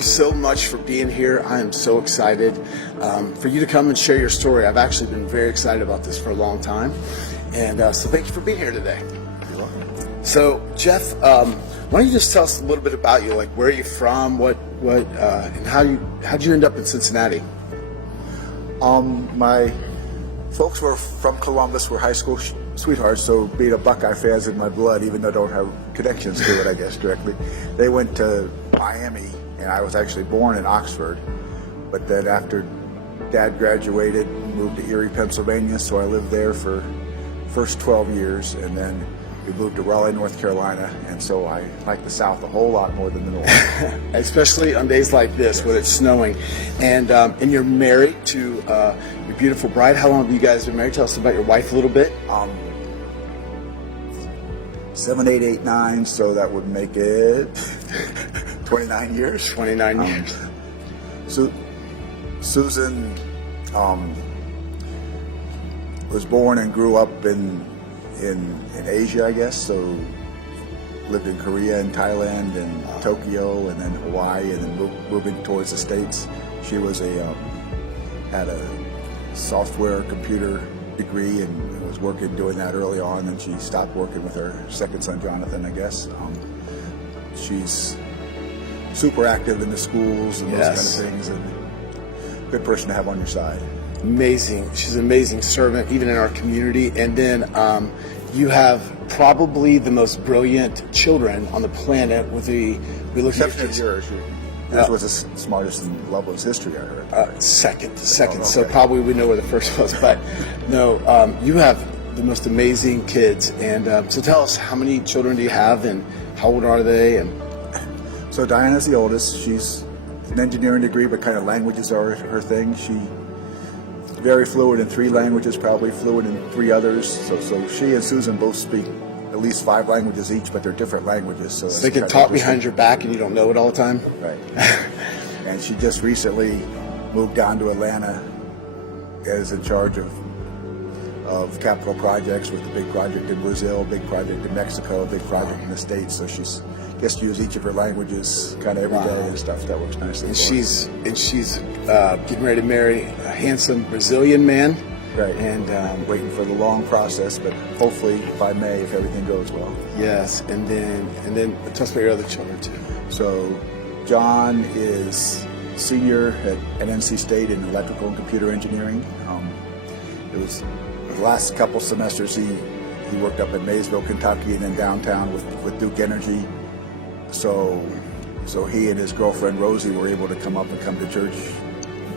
you so much for being here. I am so excited for you to come and share your story. I've actually been very excited about this for a long time. And so thank you for being here today. You're welcome. So, Jeff, why don't you just tell us a little bit about you? Like, where are you from? And how'd you end up in Cincinnati? My folks were from Columbus. We're high school sweethearts, so being a Buckeye fan's in my blood, even though I don't have connections to it, I guess, directly. They went to Miami, and I was actually born in Oxford. But then after Dad graduated, moved to Erie, Pennsylvania, so I lived there for first 12 years, and then we moved to Raleigh, North Carolina, and so I like the South a whole lot more than the North. Especially on days like this when it's snowing. And you're married to your beautiful bride. How long have you guys been married? Tell us about your wife a little bit. 7, 8, 8, 9, so that would make it 29 years. 29 years. So Susan was born and grew up in Asia, I guess. So lived in Korea and Thailand and Tokyo and then Hawaii, and then moving towards the States. She was had a software computer degree and was doing that early on, and she stopped working with her second son Jonathan, I guess. She's super active in the schools and those kind of things, and good person to have on your side. Amazing. She's an amazing servant, even in our community. And then you have probably the most brilliant children on the planet. We look at yours. Yours was the smartest in Loveland's history, I heard. Second. Okay. So probably we know where the first was. But no, you have the most amazing kids. And so tell us, how many children do you have, and how old are they? And so Diana's the oldest. She's an engineering degree, but kind of languages are her thing. She's very fluent in 3 languages, probably fluent in 3 others. So she and Susan both speak at least 5 languages each, but they're different languages. So they can talk behind your back and you don't know it all the time? Right. And she just recently moved down to Atlanta as in charge of capital projects, with a big project in Brazil, big project in Mexico, a big project in the States. So she's gets to use each of her languages kind of every day and stuff. That works nicely. And she's getting ready to marry a handsome Brazilian man. Right. And waiting for the long process, but hopefully by May, if everything goes well. Yes. And then tell us about your other children too. So John is senior at NC State in electrical and computer engineering. It was the last couple semesters he worked up in Maysville, Kentucky, and then downtown with Duke Energy. So he and his girlfriend Rosie were able to come to church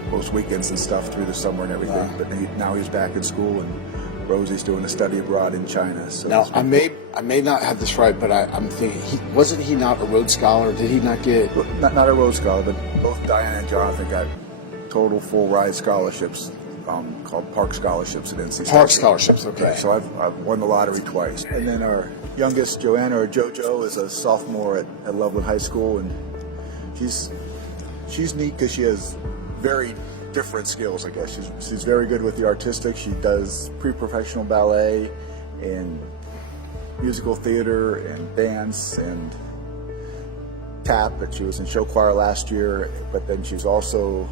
most weekends and stuff through the summer and everything. Wow. But now he's back in school, and Rosie's doing a study abroad in China. So now I may not have this right, but I'm thinking, wasn't he not a Rhodes Scholar? Did he not get not a Rhodes Scholar, but both Diana and Jonathan got total full ride scholarships called Park Scholarships at NC State. Park Scholarships, okay. Right, so I've won the lottery twice. And then our youngest, Joanna, or JoJo, is a sophomore at Loveland High School, and she's neat because she has very different skills, I guess. She's very good with the artistic. She does pre-professional ballet and musical theater and dance and tap, but she was in show choir last year. But then she's also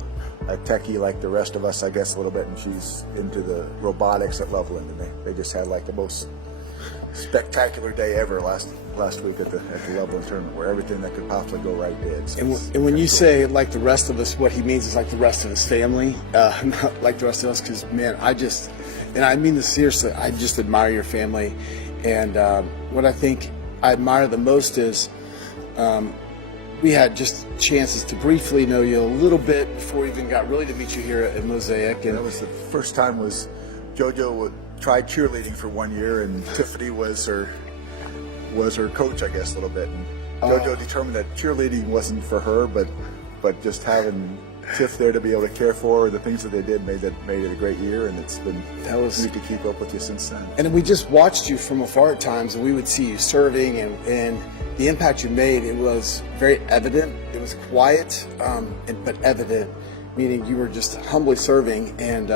a techie like the rest of us, I guess, a little bit, and she's into the robotics at Loveland, and they just had like the most spectacular day ever last week at the Loveland tournament, where everything that could possibly go right did. So and when you say like the rest of us, what he means is like the rest of his family, not like the rest of us. Because man, and I mean this seriously, I just admire your family, and what I think I admire the most is we had just chances to briefly know you a little bit before we even got really to meet you here at Mosaic. And that was the first time JoJo tried cheerleading for 1 year, and Tiffany was her coach, I guess, a little bit. And JoJo determined that cheerleading wasn't for her, but just having Tiff there to be able to care for her, the things that they did made it a great year, and it's been neat to keep up with you since then. And we just watched you from afar at times, and we would see you serving, and the impact you made, it was very evident. It was quiet, but evident, meaning you were just humbly serving. And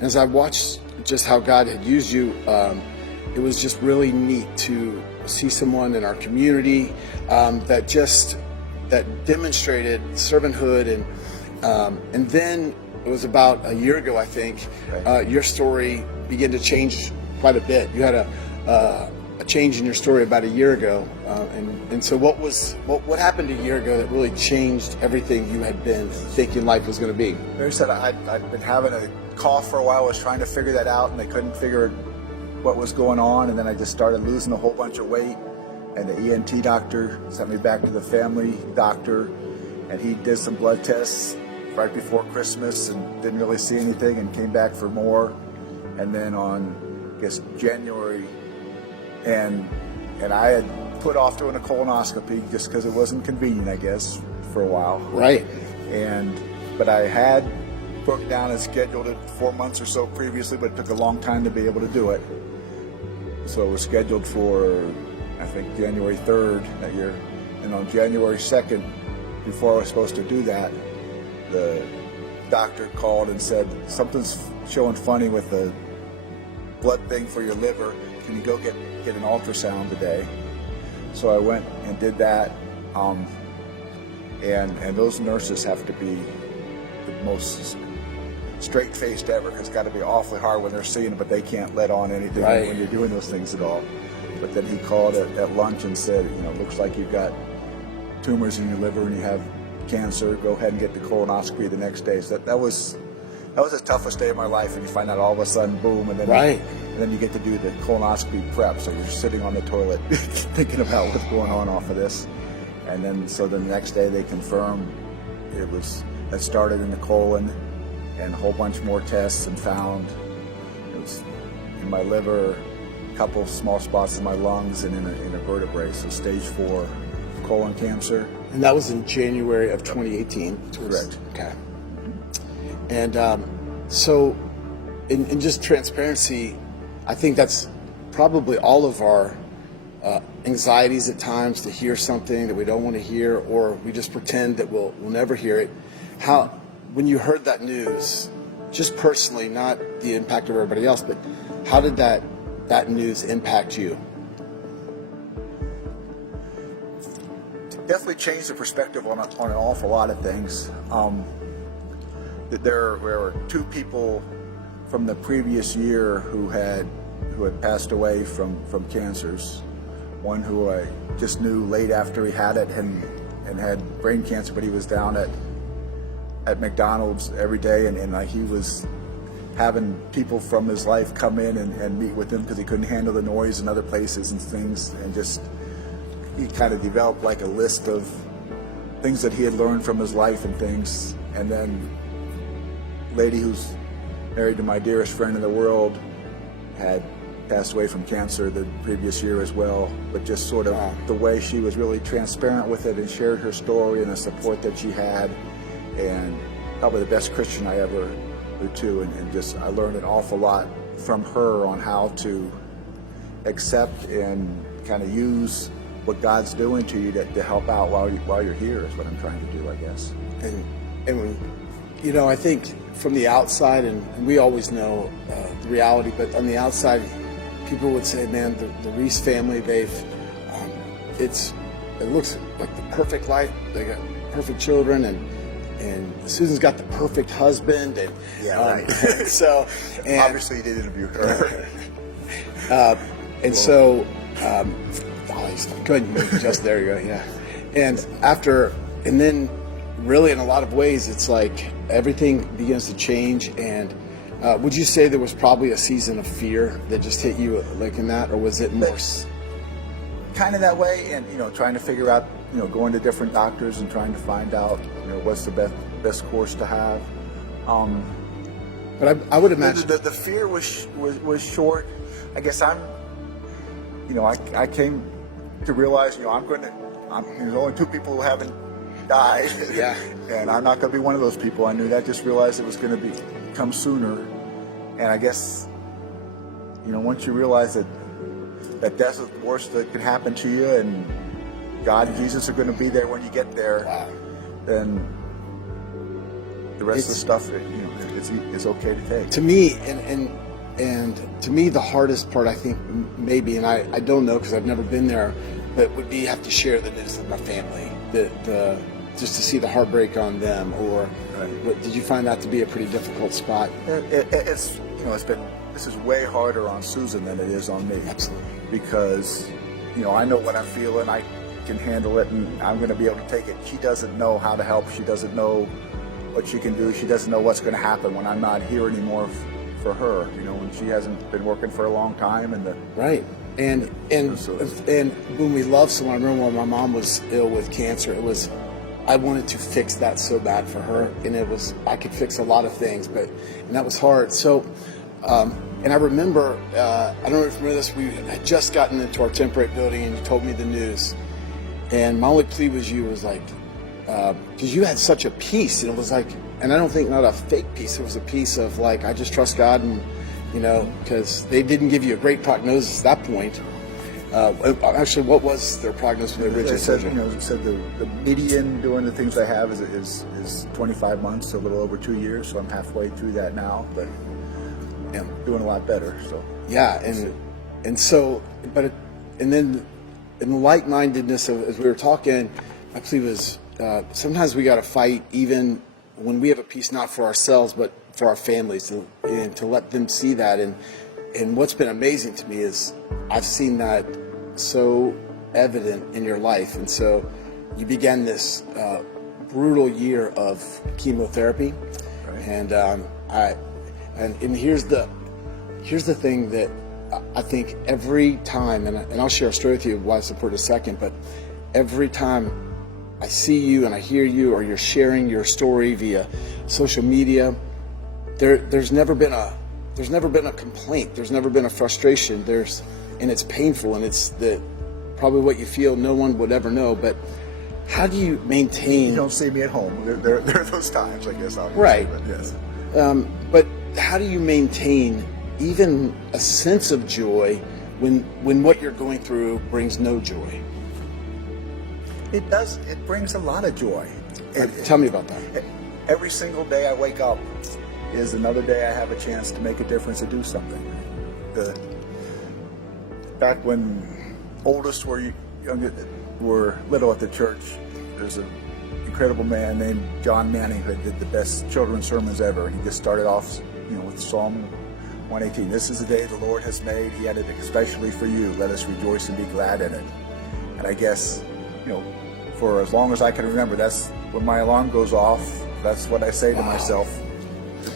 as I watched just how God had used you, it was just really neat to see someone in our community that just that demonstrated servanthood, and then it was about a year ago, I think, your story began to change quite a bit. You had a change in your story about a year ago, and so what happened a year ago that really changed everything you had been thinking life was going to be? Mary said I'd been having a cough for a while. I was trying to figure that out, and they couldn't figure what was going on. And then I just started losing a whole bunch of weight, and the ENT doctor sent me back to the family doctor, and he did some blood tests right before Christmas and didn't really see anything, and came back for more. And then on, I guess, January, and I had put off doing a colonoscopy just because it wasn't convenient, I guess, for a while. Right. But I had booked down and scheduled it 4 months or so previously, but it took a long time to be able to do it. So it was scheduled for, I think, January 3rd that year. And on January 2nd, before I was supposed to do that, the doctor called and said, something's showing funny with the blood thing for your liver. Can you go get an ultrasound today? So I went and did that. And those nurses have to be the most straight-faced ever, because it's got to be awfully hard when they're seeing it, but they can't let on anything when you're doing those things at all. But then he called at lunch and said, looks like you've got tumors in your liver and you have cancer. Go ahead and get the colonoscopy the next day. So that was the toughest day of my life, and you find out all of a sudden, boom, and then you get to do the colonoscopy prep. So you're sitting on the toilet thinking about what's going on off of this. And then so the next day they confirmed it started in the colon, and a whole bunch more tests, and found it was in my liver, a couple small spots in my lungs, and in a vertebrae. So stage 4 colon cancer. And that was in January of 2018. Correct. Okay. And so, in just transparency, I think that's probably all of our anxieties at times, to hear something that we don't want to hear, or we just pretend that we'll never hear it. When you heard that news, just personally, not the impact of everybody else, but how did that news impact you? Definitely changed the perspective on an awful lot of things. There were 2 people from the previous year who had passed away from cancers. One who I just knew late after he had it and had brain cancer, but he was down at McDonald's every day, and he was having people from his life come in and meet with him because he couldn't handle the noise in other places and things, and just he kind of developed like a list of things that he had learned from his life and things. And then lady who's married to my dearest friend in the world had passed away from cancer the previous year as well, but just sort of the way she was really transparent with it and shared her story and the support that she had, and probably the best Christian I ever knew too, and just I learned an awful lot from her on how to accept and kind of use what God's doing to you to help out while you're here is what I'm trying to do, I guess. And I think from the outside, and we always know the reality, but on the outside, people would say, man, the Reese family, it looks like the perfect life. They got perfect children, and Susan's got the perfect husband, and so obviously you did interview her. Go ahead, just there you go, yeah. And then really in a lot of ways, it's like everything begins to change. And would you say there was probably a season of fear that just hit you like in that, or was it more? Kind of that way, and trying to figure out, going to different doctors and trying to find out, what's the best course to have. But I would imagine the fear was short. I guess I came to realize, there's only 2 people who haven't died. Yeah. And I'm not going to be one of those people. I knew that. Just realized it was going to come sooner. And I guess, once you realize that death is the worst that can happen to you, and God and Jesus are going to be there when you get there, then the rest of the stuff, is okay to take. To me, and to me, the hardest part, I think, maybe, and I don't know because I've never been there, but would be have to share the news with my family. the just to see the heartbreak on them, or did you find that to be a pretty difficult spot? It's this is way harder on Susan than it is on me. Absolutely. Because I know what I'm feeling. I can handle it, and I'm going to be able to take it. She doesn't know how to help. She doesn't know what she can do. She doesn't know what's going to happen when I'm not here anymore for her. And she hasn't been working for a long time, and right. And when we love someone, I remember when my mom was ill with cancer, I wanted to fix that so bad for her, and I could fix a lot of things, and that was hard. So, and I remember, I don't know if you remember this, we had just gotten into our temporary building, and you told me the news, and my only plea was like, because you had such a peace, and it was like, and I don't think not a fake peace, it was a peace of like, I just trust God, and because they didn't give you a great prognosis at that point. Actually, what was their prognosis when they originally said? It said the median doing the things I have is 25 months, a little over 2 years. So I'm halfway through that now, but I'm doing a lot better. So yeah, and then in the like-mindedness of, as we were talking, I believe was sometimes we got to fight even when we have a peace, not for ourselves but for our families, and to let them see that. And what's been amazing to me is I've seen that so evident in your life. And so you began this brutal year of chemotherapy, right. And here's the thing that I think every time, and I'll share a story with you why it's important in a second, but every time I see you and I hear you, or you're sharing your story via social media, there's never been a complaint. There's never been a frustration. And it's painful, and it's probably what you feel no one would ever know. But how do you maintain? You don't see me at home. There are those times, I guess. Obviously, right. But yes. But how do you maintain even a sense of joy when what you're going through brings no joy? It does. It brings a lot of joy. Tell me about that. Every single day I wake up is another day I have a chance to make a difference and do something. Back when oldest were little at the church, there's an incredible man named John Manning who did the best children's sermons ever. He just started off, with Psalm 118. This is the day the Lord has made. He added it especially for you. Let us rejoice and be glad in it. And I guess, for as long as I can remember, that's when my alarm goes off. That's what I say to myself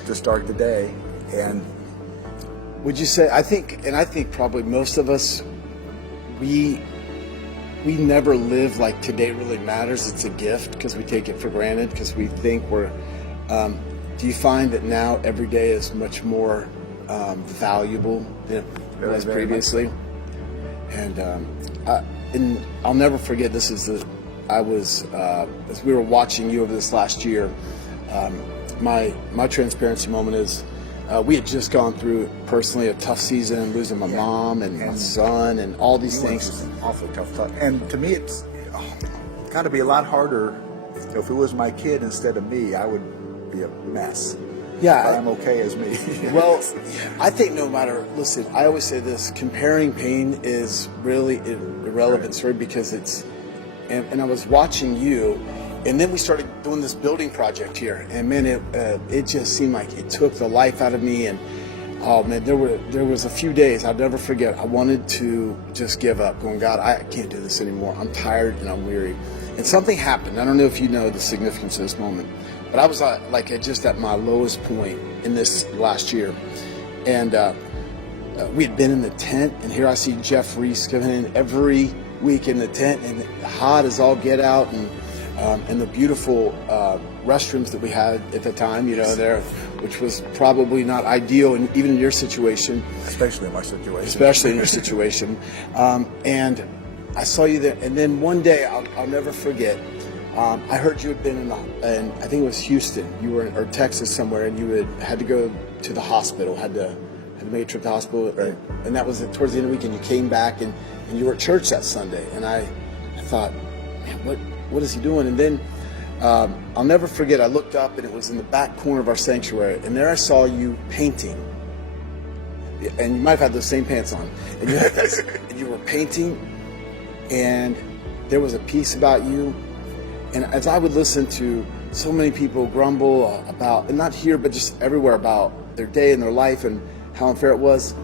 to start the day. And would you say, I think probably most of us, we never live like today really matters. It's a gift because we take it for granted, because we think do you find that now every day is much more valuable than it was previously? And I'll never forget, as we were watching you over this last year, my transparency moment is, we had just gone through personally a tough season, losing my mom and my son and all these things. It's an awfully tough time. And to me, it's got to be a lot harder. If it was my kid instead of me, I would be a mess. Yeah. But I'm okay as me. Well, I think listen, I always say this, comparing pain is really irrelevant, sir, because and I was watching you. And then we started doing this building project here, and man, it just seemed like it took the life out of me. And oh man, there was a few days I'll never forget. I wanted to just give up, going, God, I can't do this anymore. I'm tired and I'm weary. And something happened. I don't know if you know the significance of this moment, but I was just at my lowest point in this last year, and we had been in the tent, and here I see Jeff Reese coming in every week in the tent, and hot as all get out, and the beautiful restrooms that we had at the time, there, which was probably not ideal, and even in your situation. Especially in my situation. Especially in your situation. And I saw you there, and then one day, I'll never forget, I heard you had been in I think it was Houston, you were or Texas somewhere, and you had to go to the hospital, had to make a trip to the hospital, right. And that was towards the end of the week, and you came back, and you were at church that Sunday, and I thought, man, what is he doing? And then I'll never forget, I looked up, and it was in the back corner of our sanctuary, and there I saw you painting. And you might have had those same pants on. And and you were painting, and there was a peace about you, And as I would listen to so many people grumble about, and not here, but just everywhere, about their day and their life and how unfair it was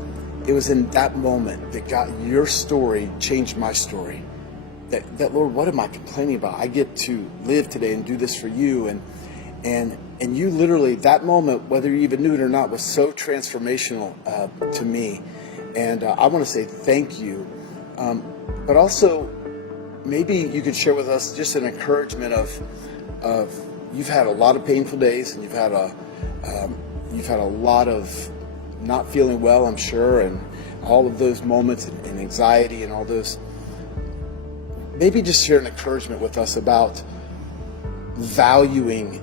in that moment that God, your story changed my story. That Lord, what am I complaining about? I get to live today and do this for you. And you literally, that moment, whether you even knew it or not, was so transformational to me. And I want to say thank you. But also, maybe you could share with us just an encouragement of you've had a lot of painful days, and you've had a lot of not feeling well, I'm sure, and all of those moments and anxiety and all those. Maybe just share an encouragement with us about valuing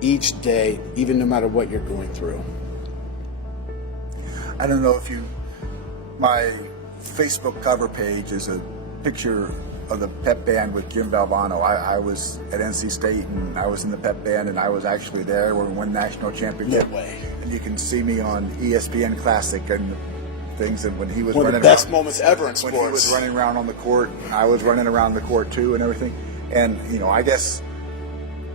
each day, even no matter what you're going through. I don't know if my Facebook cover page is a picture of the pep band with Jim Valvano. I was at NC State, and I was in the pep band, and I was actually there when we won national championship. No way. And you can see me on ESPN Classic and things, and when he was One running of the best around, moments ever in when sports. he was running around on the court, I was running around the court too, and everything. And I guess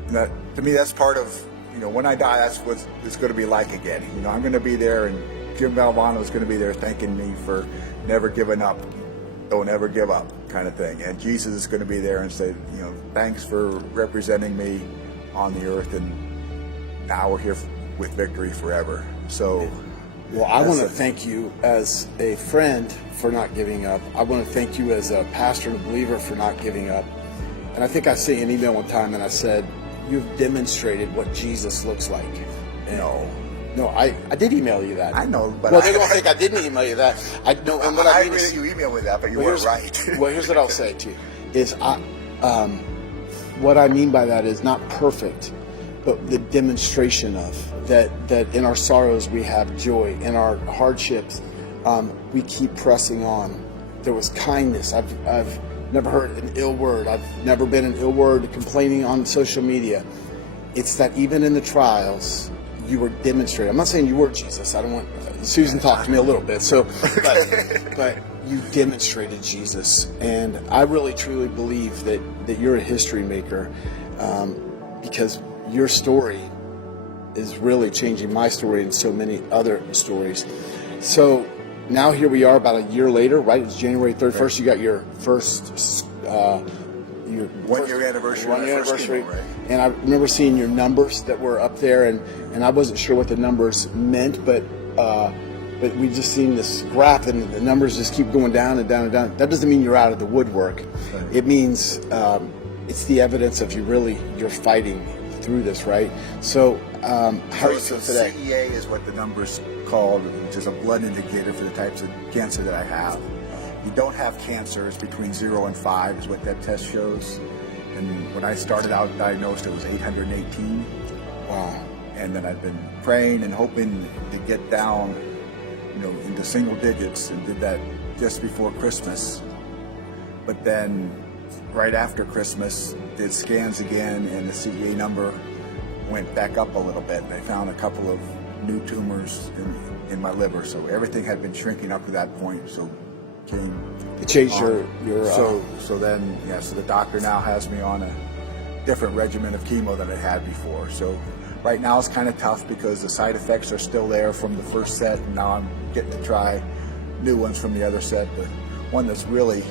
that, to me, that's part of, when I die, that's what it's going to be like again. I'm going to be there, and Jim Valvano is going to be there thanking me for never giving up. Don't ever give up, kind of thing. And Jesus is going to be there and say, thanks for representing me on the earth, and now we're here with victory forever. So, well, I want to thank you as a friend for not giving up. I want to thank you as a pastor and a believer for not giving up. And I think I sent an email one time, and I said, you've demonstrated what Jesus looks like. And no, I did email you that. I know, but well, they're going to think I didn't email you that. I know, and what I mean is, you emailed me that, but you weren't right. Well, here's what I'll say to you: is what I mean by that is not perfect, but the demonstration of that in our sorrows we have joy, in our hardships we keep pressing on. There was kindness. I've never heard an ill word. I've never been an ill word complaining on social media. It's that even in the trials, you were demonstrating. I'm not saying you were Jesus. I don't want Susan talked to me a little bit. So, but you demonstrated Jesus, and I really truly believe that you're a history maker, because your story is really changing my story and so many other stories. So now here we are, about a year later, right? It's January 31st. Right. You got your first. Your 1 year anniversary. 1 year anniversary. Right. And I remember seeing your numbers that were up there, and I wasn't sure what the numbers meant, but we just seen this graph, and the numbers just keep going down and down and down. That doesn't mean you're out of the woodwork. Right. It means it's the evidence of you're fighting through this, right? So how are you feeling today? CEA is what the number's called, which is a blood indicator for the types of cancer that I have. You don't have cancer, it's between 0 and 5 is what that test shows. And when I started out diagnosed, it was 818. Wow. And then I've been praying and hoping to get down, into single digits, and did that just before Christmas. But then right after Christmas, did scans again, and the CEA number went back up a little bit. And they found a couple of new tumors in my liver. So everything had been shrinking up to that point. So it changed your so then the doctor now has me on a different regimen of chemo than I had before. So right now it's kind of tough because the side effects are still there from the first set, and now I'm getting to try new ones from the other set. The one that's really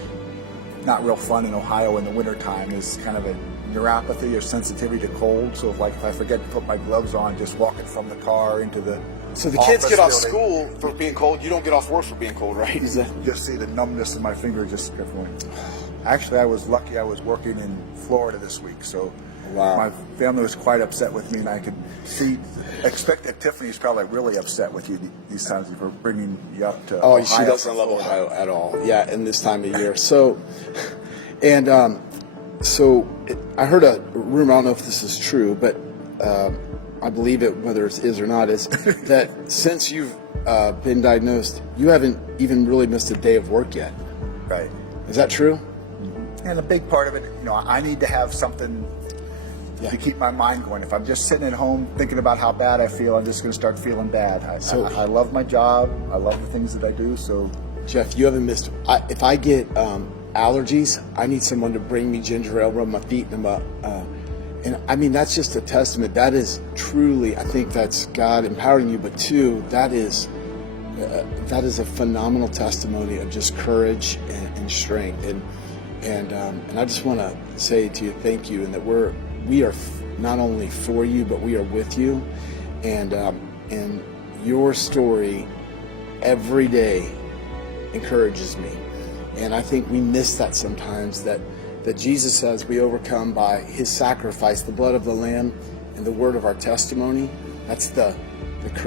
not real fun in Ohio in the wintertime is kind of a neuropathy or sensitivity to cold. So if I forget to put my gloves on, just walking from the car into the So the kids get off school for being cold. You don't get off work for being cold, right? You just see the numbness in my finger just going. Actually, I was lucky. I was working in Florida this week, so my family was quite upset with me, and I could expect that Tiffany's probably really upset with you these times for bringing you up to Ohio. She doesn't love Ohio at all. Yeah, in this time of year. So, and so I heard a rumor. I don't know if this is true, but I believe it, whether it is or not, is that since you've been diagnosed, you haven't even really missed a day of work yet. Right. Is that true? And a big part of it, I need to have something to keep my mind going. If I'm just sitting at home thinking about how bad I feel, I'm just going to start feeling bad. I love my job. I love the things that I do. So, Jeff, you haven't missed. If I get allergies, I need someone to bring me ginger ale, rub my feet in them up. And I mean, that's just a testament. That is truly, I think that's God empowering you. But two, that is a phenomenal testimony of just courage and strength. And I just want to say to you, thank you, and that we are not only for you, but we are with you. And your story every day encourages me. And I think we miss that sometimes, that Jesus says we overcome by his sacrifice, the blood of the Lamb and the word of our testimony. That's the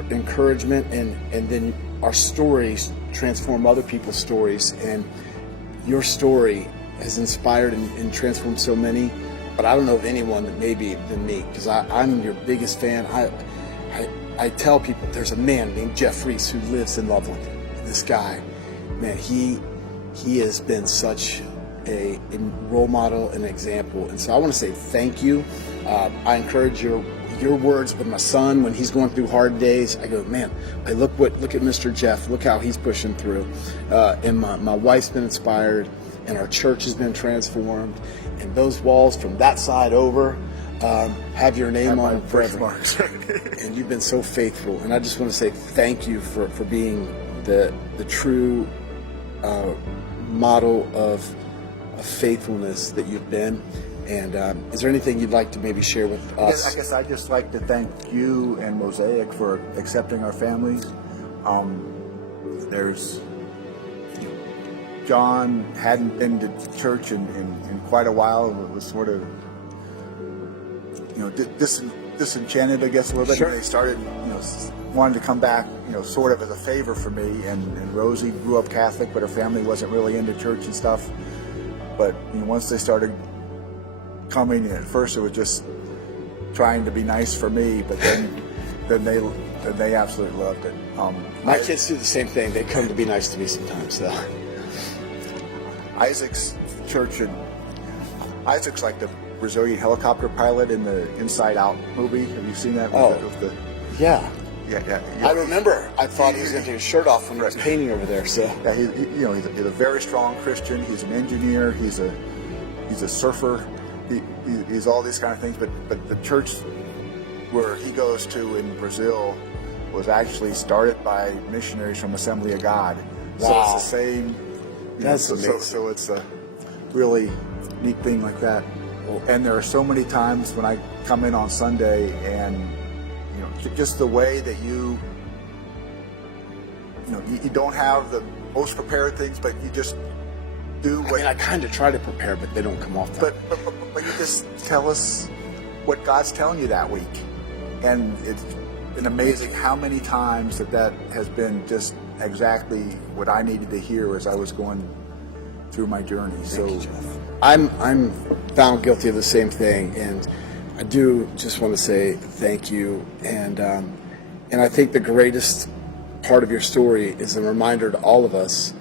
encouragement, and then our stories transform other people's stories. And your story has inspired and transformed so many, but I don't know of anyone that maybe than me, because I'm your biggest fan. I tell people there's a man named Jeff Reese who lives in Loveland. This guy, man, he has been such a role model and example. And so I want to say thank you. I encourage your words with my son when he's going through hard days. I go, man, hey, look at Mr. Jeff. Look how he's pushing through. And my wife's been inspired, and our church has been transformed. And those walls from that side over have your name on them forever. And you've been so faithful. And I just want to say thank you for being the true model of faithfulness that you've been. And is there anything you'd like to maybe share with us? I guess I'd just like to thank you and Mosaic for accepting our family. There's John hadn't been to church in quite a while. It was sort of, disenchanted, I guess, a little bit. Sure. They started, wanted to come back, sort of as a favor for me. And Rosie grew up Catholic, but her family wasn't really into church and stuff. But once they started coming, at first it was just trying to be nice for me, but then they absolutely loved it. My kids do the same thing. They come to be nice to me sometimes. So. Isaac's church, and Isaac's like the Brazilian helicopter pilot in the Inside Out movie. Have you seen that? Yeah. Yeah. I remember. I thought he was going to take his shirt off when he was painting over there. So yeah, he's a very strong Christian. He's an engineer. He's a surfer. He's all these kind of things. But the church where he goes to in Brazil was actually started by missionaries from Assembly of God. Wow. So it's the same. That's amazing. So it's a really neat thing like that. And there are so many times when I come in on Sunday, and just the way that you don't have the most prepared things, but you just do what. I kind of try to prepare, but they don't come off that. But you just tell us what God's telling you that week, and it's been amazing how many times that has been just exactly what I needed to hear as I was going through my journey. Thank you, Jeff. I'm found guilty of the same thing, and I do just want to say thank you. And I think the greatest part of your story is a reminder to all of us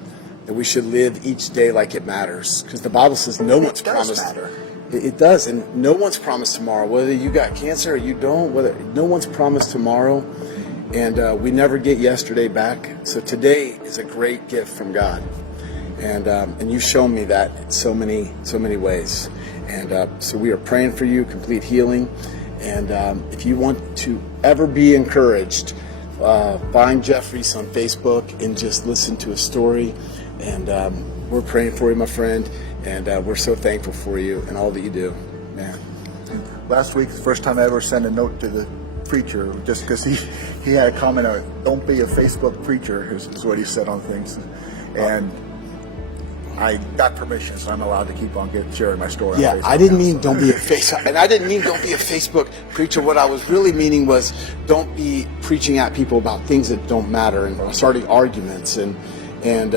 that we should live each day like it matters, because the Bible says no one's promised. Matter. It does, and no one's promised tomorrow. Whether you got cancer or you don't, no one's promised tomorrow, and we never get yesterday back. So today is a great gift from God, and you've shown me that in so many ways. And so we are praying for you, complete healing. And if you want to ever be encouraged, find Jeff Reese on Facebook and just listen to his story. And we're praying for you, my friend. And we're so thankful for you and all that you do, man. Last week, the first time I ever sent a note to the preacher, just because he had a comment on, "Don't be a Facebook preacher," is what he said on things. And I got permission, so I'm allowed to keep on sharing my story. Yeah, I didn't mean don't be a Facebook preacher. What I was really meaning was don't be preaching at people about things that don't matter and starting arguments. And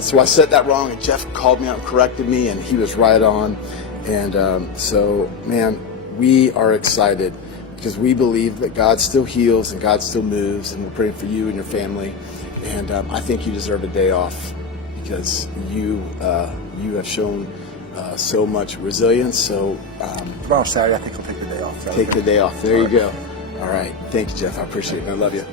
so I said that wrong, and Jeff called me out and corrected me, and he was right on. And so, man, we are excited because we believe that God still heals and God still moves, and we're praying for you and your family. And I think you deserve a day off, because you have shown so much resilience. So tomorrow Saturday, I think I'll take the day off. Take the day off. There you go. All right. Thank you, Jeff. I appreciate it. I love you.